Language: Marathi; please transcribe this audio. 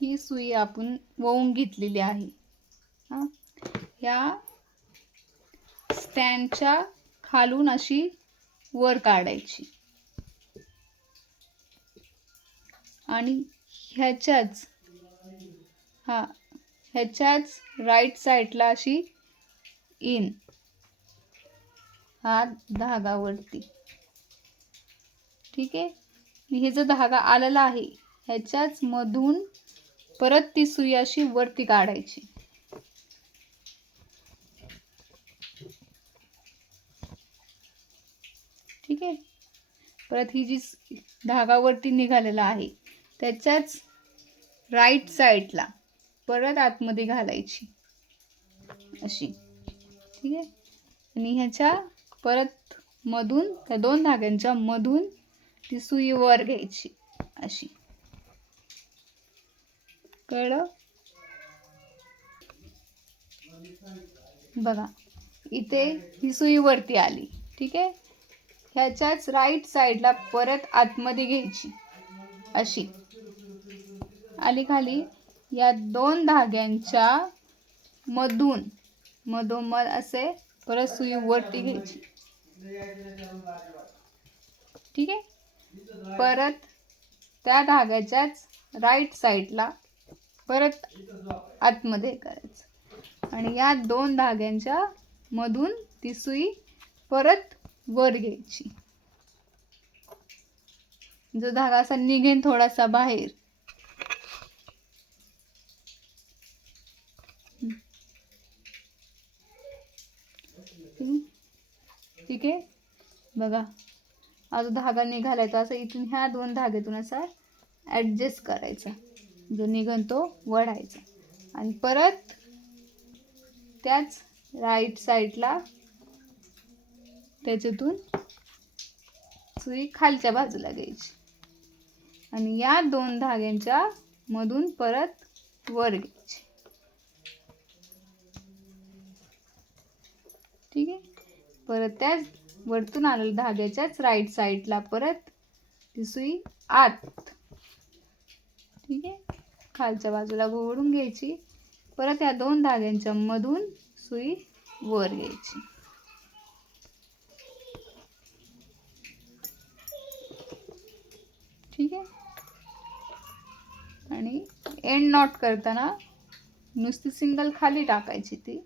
ही सुई आपण वळून घेतलेली आहे. हां, या स्टँडच्या खालून अशी वर काढायची आणि ह्याच्याच राईट साईडला अशी इन हा धागा वरती. ठीक आहे. हे जो धागा आलेला आहे ह्याच्याच मधून परत ती सुई अशी वरती काढायची. ठीक आहे. परत ही जी धागा वरती निघालेला आहे त्याच्याच राईट साईडला परत आतमध्ये घालायची अशी. ठीक आहे. आणि ह्याच्या परत मधून त्या दोन धाग्यांच्या मधून ती सुई वर घ्यायची अशी. कळलं? बघा इथे ही सुई वरती आली. ठीक आहे. ह्याच्याच राईट साईडला परत आतमध्ये घ्यायची अशी. आली खाली. या दोन धाग्यांच्या मधोमध असे परत सुई वरती घ्यायची. ठीक आहे. परत त्या धाग्याच्याच राईट साईडला परत आतमध्ये करायचं आणि या दोन धाग्यांच्या मधून ती सुई परत वर घ्यायची. जो धागा असा निघेन थोडासा बाहेर. ठीक आहे. बघा हा जो धागा निघालाय तो असं इथून ह्या दोन धाग्यातून असा ॲडजस्ट करायचा. जो निघन तो वढायचा आणि परत त्याच राईट साईडला त्याच्यातून सुई खालच्या बाजूला घ्यायची आणि या दोन धाग्यांच्या मधून परत वर घ्यायची. ठीक आहे. परत त्याच वरतून आलेल्या धाग्याच्याच राईट साईडला परत ती सुई आत. ठीक आहे. खालच्या बाजूला घोडून घ्यायची. परत या दोन धाग्यांच्या मधून सुई वर घ्यायची. ठीक आहे. आणि एंड नॉट करताना नुसती सिंगल खाली टाकायची ती